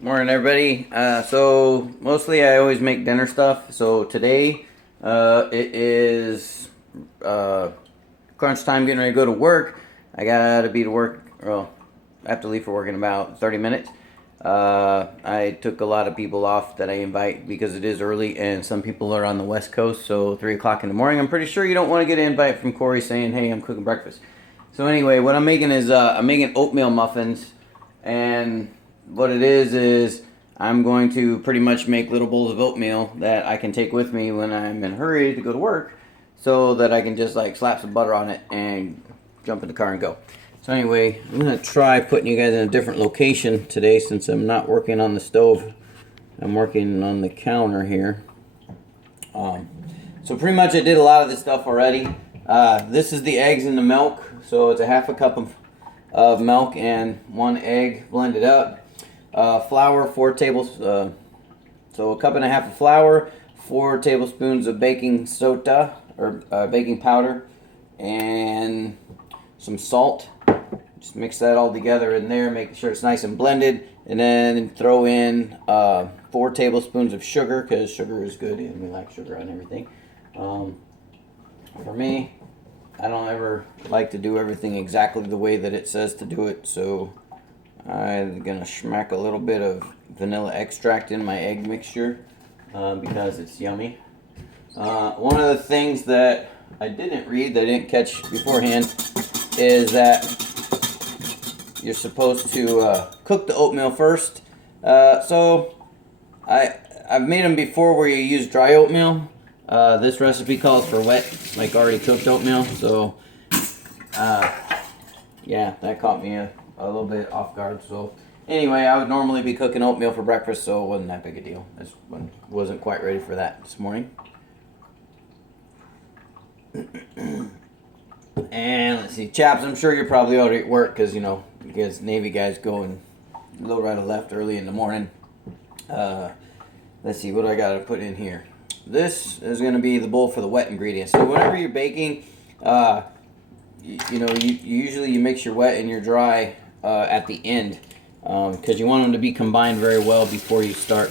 Morning, everybody. So mostly I always make dinner stuff. So today, it is crunch time, getting ready to go to work. I gotta be to work. Well, I have to leave for work in about 30 minutes. I took a lot of people off that I invite because it is early and some people are on the West Coast. So 3 o'clock in the morning. I'm pretty sure you don't want to get an invite from Cory saying, "Hey, I'm cooking breakfast." So anyway, what I'm making is I'm making oatmeal muffins, and what it is I'm going to pretty much make little bowls of oatmeal that I can take with me when I'm in a hurry to go to work, so that I can just like slap some butter on it and jump in the car and go. So anyway, I'm gonna try putting you guys in a different location today since I'm not working on the stove. I'm working on the counter here. So pretty much I did a lot of this stuff already. This is the eggs and the milk. So it's a half a cup of milk and 1 egg blended up. Flour, 4 tablespoons. So a cup and a half of flour, 4 tablespoons of baking soda or baking powder, and some salt. Just mix that all together in there, make sure it's nice and blended, and then throw in 4 tablespoons of sugar because sugar is good and we like sugar on everything. For me, I don't ever like to do everything exactly the way that it says to do it, so I'm gonna smack a little bit of vanilla extract in my egg mixture because it's yummy. One of the things that I didn't read, that I didn't catch beforehand, is that you're supposed to cook the oatmeal first. So I've made them before where you use dry oatmeal. This recipe calls for wet, like already cooked oatmeal. So yeah, that caught me a little bit off guard. So anyway, I would normally be cooking oatmeal for breakfast, so it wasn't that big a deal. I just wasn't quite ready for that this morning. And let's see, chaps, I'm sure you're probably already at work because, you know, you guys Navy guys go and load right or left early in the morning. Let's see, what do I got to put in here? This is going to be the bowl for the wet ingredients. So whenever you're baking, you know, you usually you mix your wet and your dry at the end because you want them to be combined very well before you start.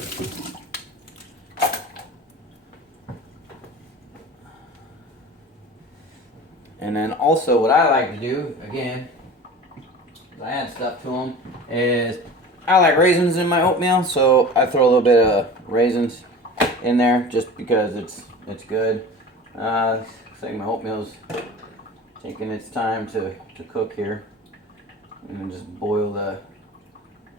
And then also what I like to do, again, I add stuff to them, is I like raisins in my oatmeal, so I throw a little bit of raisins in there just because it's good. Looks like my oatmeal's taking its time to cook here. I'm gonna just boil the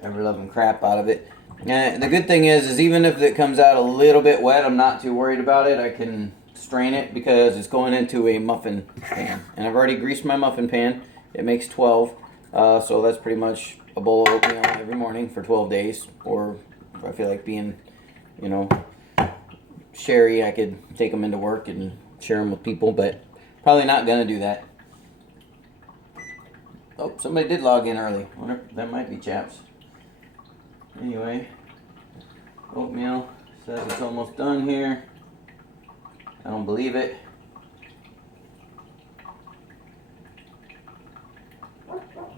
ever-loving crap out of it. And the good thing is even if it comes out a little bit wet, I'm not too worried about it. I can strain it because it's going into a muffin pan. And I've already greased my muffin pan. It makes 12. So that's pretty much a bowl of oatmeal every morning for 12 days. Or if I feel like being, you know, sherry, I could take them into work and share them with people. But probably not going to do that. Oh, somebody did log in early. I wonder if that might be chaps. Anyway, oatmeal says it's almost done here. I don't believe it.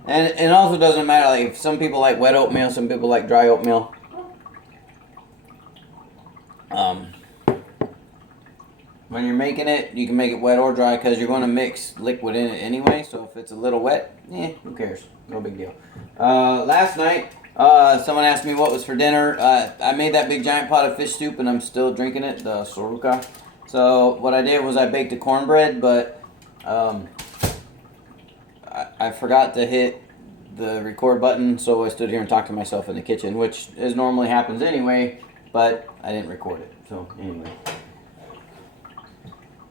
And it also doesn't matter, like if some people like wet oatmeal, some people like dry oatmeal. When you're making it, you can make it wet or dry because you're going to mix liquid in it anyway. So if it's a little wet, who cares? No big deal. Last night, someone asked me what was for dinner. I made that big giant pot of fish soup and I'm still drinking it, the soruka. So what I did was I baked a cornbread, but I forgot to hit the record button, so I stood here and talked to myself in the kitchen, which is normally happens anyway, but I didn't record it. So anyway.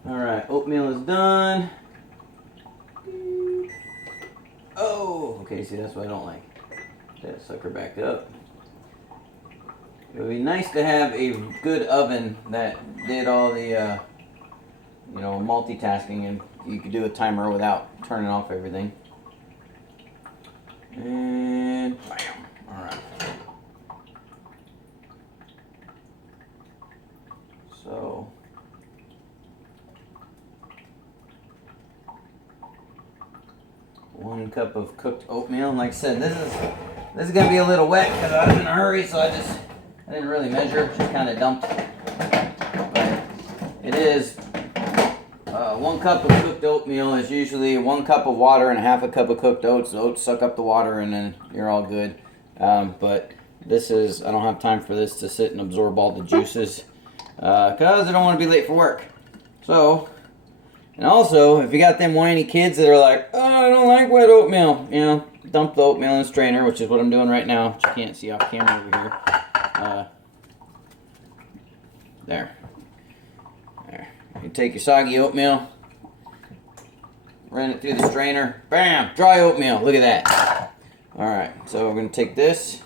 Alright, oatmeal is done. Oh, okay, see, that's what I don't like. That sucker back up. It would be nice to have a good oven that did all the, you know, multitasking, and you could do a timer without turning off everything. And bam. Alright. So 1 cup of cooked oatmeal. And like I said, this is This is gonna be a little wet because I was in a hurry, so I didn't really measure, just kind of dumped. But it is 1 cup of cooked oatmeal is usually 1 cup of water and a half a cup of cooked oats. The oats suck up the water and then you're all good. But this is, I don't have time for this to sit and absorb all the juices because I don't want to be late for work. So, and also, if you got them whiny kids that are like, oh, I don't like wet oatmeal, you know, dump the oatmeal in a strainer, which is what I'm doing right now, which you can't see off camera over here. There. You take your soggy oatmeal, run it through the strainer, bam, dry oatmeal, look at that. Alright, so we're going to take this,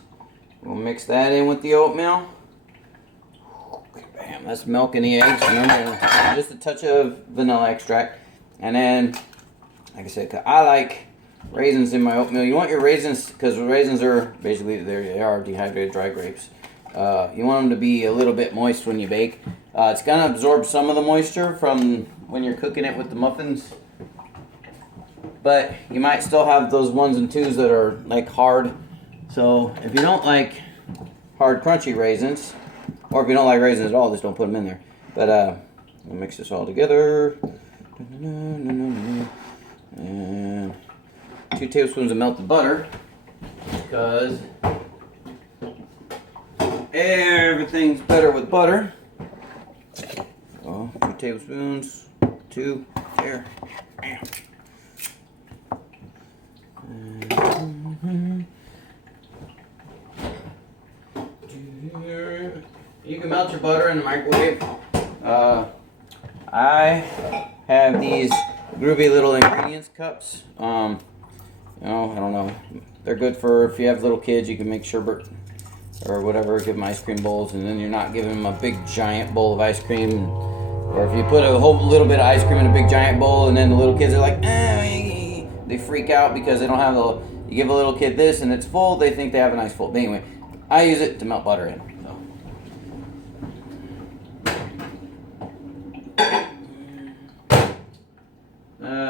we'll mix that in with the oatmeal. Bam, that's milk and the eggs, remember, just a touch of vanilla extract. And then, like I said, I like raisins in my oatmeal. You want your raisins, because raisins are basically, they are dehydrated dry grapes. You want them to be a little bit moist when you bake. It's going to absorb some of the moisture from when you're cooking it with the muffins. But you might still have those 1s and 2s that are like hard. So if you don't like hard crunchy raisins, or if you don't like raisins at all, just don't put them in there. But we'll mix this all together. And 2 tablespoons of melted butter, because everything's better with butter. So 2 tablespoons, 2, there. You can melt your butter in the microwave. I have these groovy little ingredients cups. You know, I don't know. They're good for if you have little kids. You can make sherbet or whatever. Give them ice cream bowls, and then you're not giving them a big giant bowl of ice cream. Or if you put a whole little bit of ice cream in a big giant bowl, and then the little kids are like, they freak out because they don't have the. You give a little kid this, and it's full. They think they have a nice full. But anyway, I use it to melt butter in.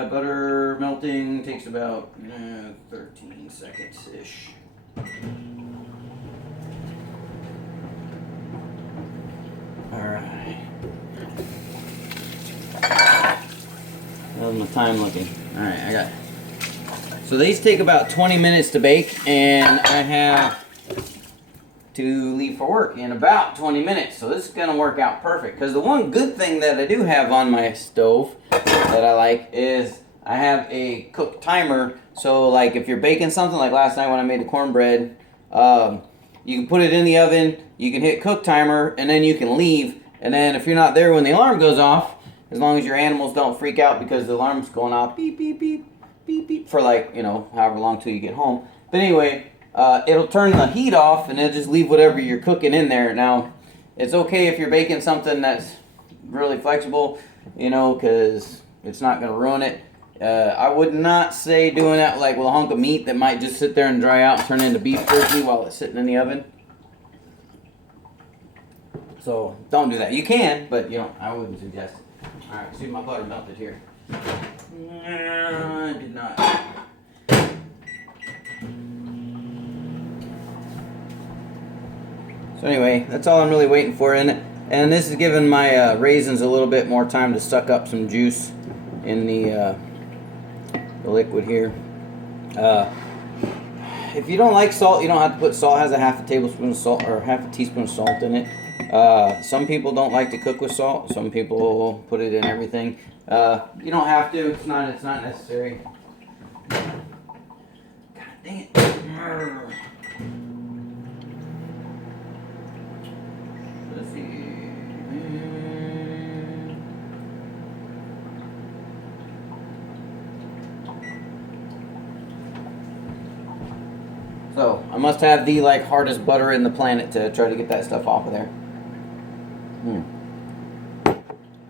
Butter melting takes about 13 seconds-ish. Alright. How's my time looking? Alright, I got it. So these take about 20 minutes to bake, and I have to leave for work in about 20 minutes. So this is going to work out perfect. Because the one good thing that I do have on my stove that I like is I have a cook timer. So like if you're baking something, like last night when I made the cornbread, you can put it in the oven, you can hit cook timer, and then you can leave. And then if you're not there when the alarm goes off, as long as your animals don't freak out because the alarm's going off beep, beep, beep, beep, beep, for like, you know, however long till you get home. But anyway, it'll turn the heat off and it'll just leave whatever you're cooking in there. Now, it's okay if you're baking something that's really flexible, you know, because it's not going to ruin it. I would not say doing that like with a hunk of meat that might just sit there and dry out and turn into beef jerky while it's sitting in the oven. So don't do that. You can, but you know, I wouldn't suggest it. Alright, see if my butter melted here. I did not. So anyway, that's all I'm really waiting for in it. And this is giving my raisins a little bit more time to suck up some juice in the liquid here. If you don't like salt, you don't have to put salt. It has a half a tablespoon of salt or half a teaspoon of salt in it. Some people don't like to cook with salt. Some people put it in everything. You don't have to. It's not necessary. God dang it. Let's see. So I must have the like hardest butter in the planet to try to get that stuff off of there.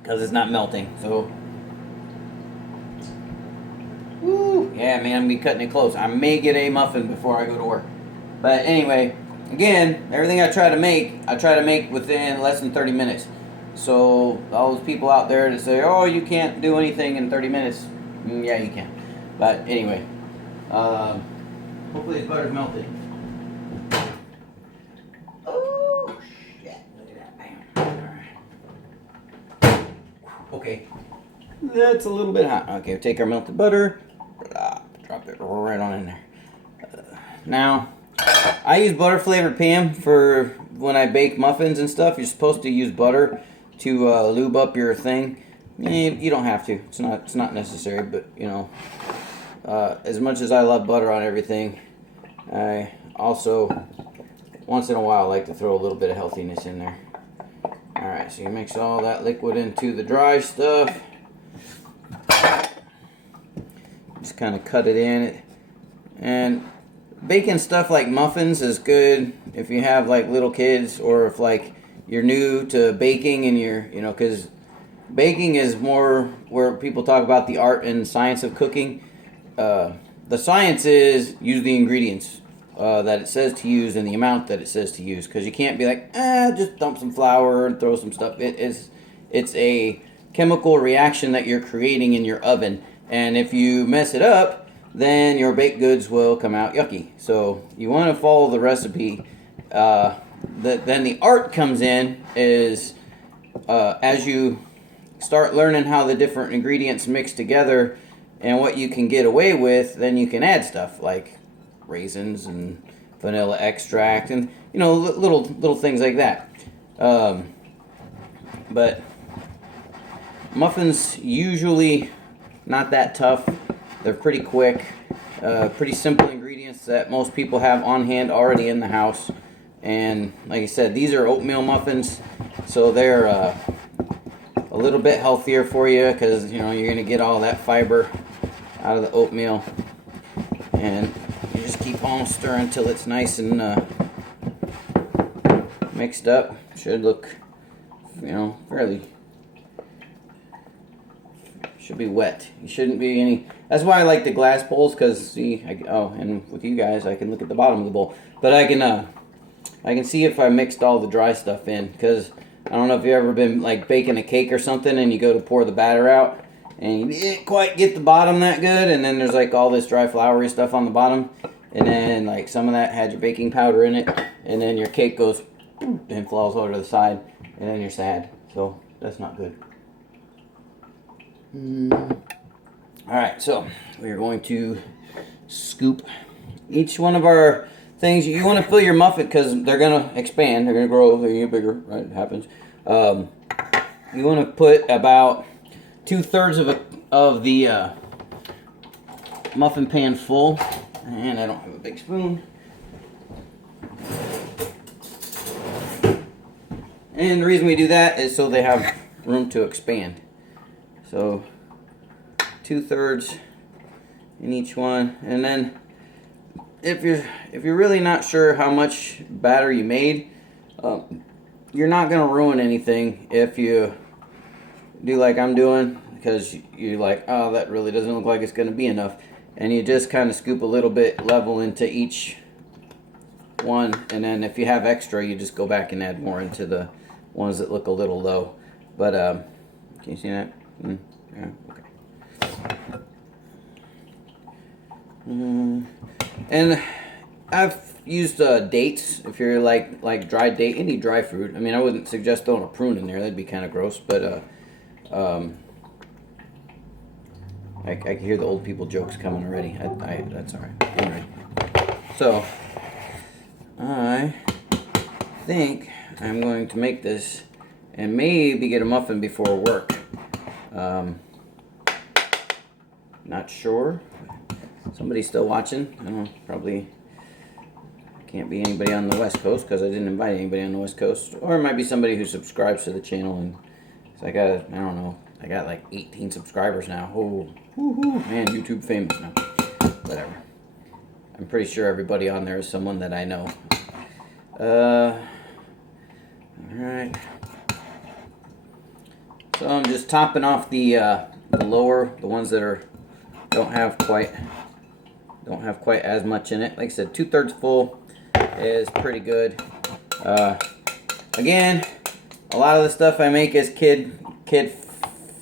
Because it's not melting. So, woo, yeah, man, I'm gonna be cutting it close. I may get a muffin before I go to work. But anyway, again, everything I try to make within less than 30 minutes. So all those people out there that say, "Oh, you can't do anything in 30 minutes," yeah, you can. But anyway, hopefully this butter's melted. Okay, that's a little bit hot. Okay, take our melted butter, drop it right on in there. Now, I use butter flavored Pam for when I bake muffins and stuff. You're supposed to use butter to lube up your thing. You don't have to. It's not necessary. But you know, as much as I love butter on everything, I also once in a while like to throw a little bit of healthiness in there. All right, so you mix all that liquid into the dry stuff. Just kind of cut it in, and baking stuff like muffins is good if you have like little kids, or if like you're new to baking and you're, you know, because baking is more where people talk about the art and science of cooking. The science is use the ingredients that it says to use and the amount that it says to use, because you can't be like, just dump some flour and throw some stuff. It's a chemical reaction that you're creating in your oven, and if you mess it up, then your baked goods will come out yucky. So you want to follow the recipe. Then the art comes in is as you start learning how the different ingredients mix together and what you can get away with, then you can add stuff like raisins and vanilla extract and, you know, little things like that. But muffins usually not that tough. They're pretty quick, pretty simple ingredients that most people have on hand already in the house. And like I said, these are oatmeal muffins, so they're a little bit healthier for you, because you know you're gonna get all that fiber out of the oatmeal. And you just keep on stirring until it's nice and mixed up. Should look, you know, should be wet. You shouldn't be any. That's why I like the glass bowls, because see, and with you guys, I can look at the bottom of the bowl, but I can see if I mixed all the dry stuff in, because I don't know if you've ever been like baking a cake or something, and you go to pour the batter out, and you didn't quite get the bottom that good, and then there's like all this dry floury stuff on the bottom, and then like some of that had your baking powder in it, and then your cake goes and falls over to the side, and then you're sad. So that's not good. Alright, so we're going to scoop each one of our things. You want to fill your muffin, because they're going to expand, they're going to grow, they're going to get bigger, right? It happens. You want to put about 2/3 of the muffin pan full, and I don't have a big spoon. And the reason we do that is so they have room to expand. So 2/3 in each one, and then if you're really not sure how much batter you made, you're not gonna ruin anything if you do like I'm doing, because you're like, oh, that really doesn't look like it's gonna be enough, and you just kind of scoop a little bit level into each one, and then if you have extra, you just go back and add more into the ones that look a little low. But can you see that? Yeah, okay. And I've used dates. If you're like dried date, any dry fruit. I mean, I wouldn't suggest throwing a prune in there. That'd be kind of gross. But I can hear the old people jokes coming already. That's all right. Anyway, so I think I'm going to make this and maybe get a muffin before work. Not sure. Somebody's still watching. I don't know, probably can't be anybody on the West Coast, because I didn't invite anybody on the West Coast. Or it might be somebody who subscribes to the channel, and so I don't know, I got like 18 subscribers now. Oh, man, YouTube famous now. Whatever. I'm pretty sure everybody on there is someone that I know. Alright. So I'm just topping off the lower, the ones that don't have quite as much in it. Like I said, 2/3 full is pretty good. Again, a lot of the stuff I make is kid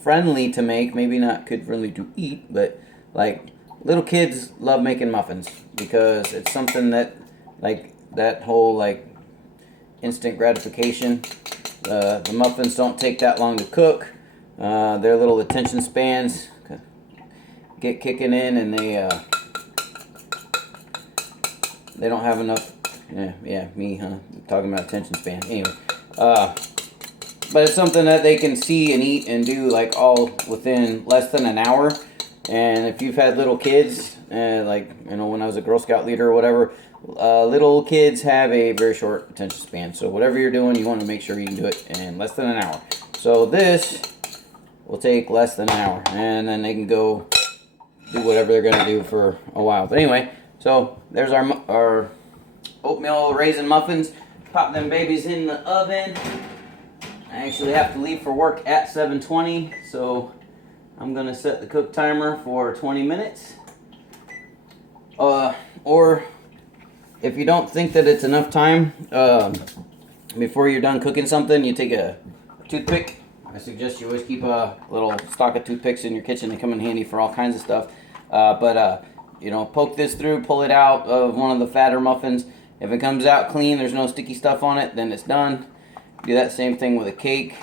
friendly to make. Maybe not kid friendly to eat, but like little kids love making muffins, because it's something that like that whole like instant gratification. The muffins don't take that long to cook. Their little attention spans get kicking in, and they don't have enough. Yeah, me, huh? Talking about attention span. Anyway, but it's something that they can see and eat and do like all within less than an hour. And if you've had little kids, like, you know, when I was a Girl Scout leader or whatever, little kids have a very short attention span. So whatever you're doing, you want to make sure you can do it in less than an hour. So this will take less than an hour, and then they can go do whatever they're gonna do for a while. But anyway, so there's our oatmeal raisin muffins. Pop them babies in the oven. I actually have to leave for work at 7:20, so I'm gonna set the cook timer for 20 minutes. Or if you don't think that it's enough time before you're done cooking something, you take a toothpick. I suggest you always keep a little stock of toothpicks in your kitchen. They come in handy for all kinds of stuff. You know, poke this through, pull it out of one of the fatter muffins. If it comes out clean, there's no sticky stuff on it, then it's done. Do that same thing with a cake.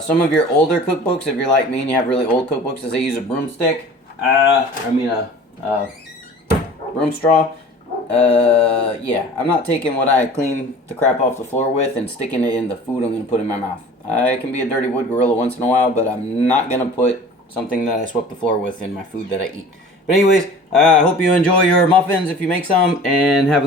Some of your older cookbooks, if you're like me and you have really old cookbooks, they use a broomstick. Broom straw. Yeah, I'm not taking what I cleaned the crap off the floor with and sticking it in the food I'm going to put in my mouth. I can be a dirty wood gorilla once in a while, but I'm not going to put something that I swept the floor with in my food that I eat. But anyways, I hope you enjoy your muffins if you make some, and have a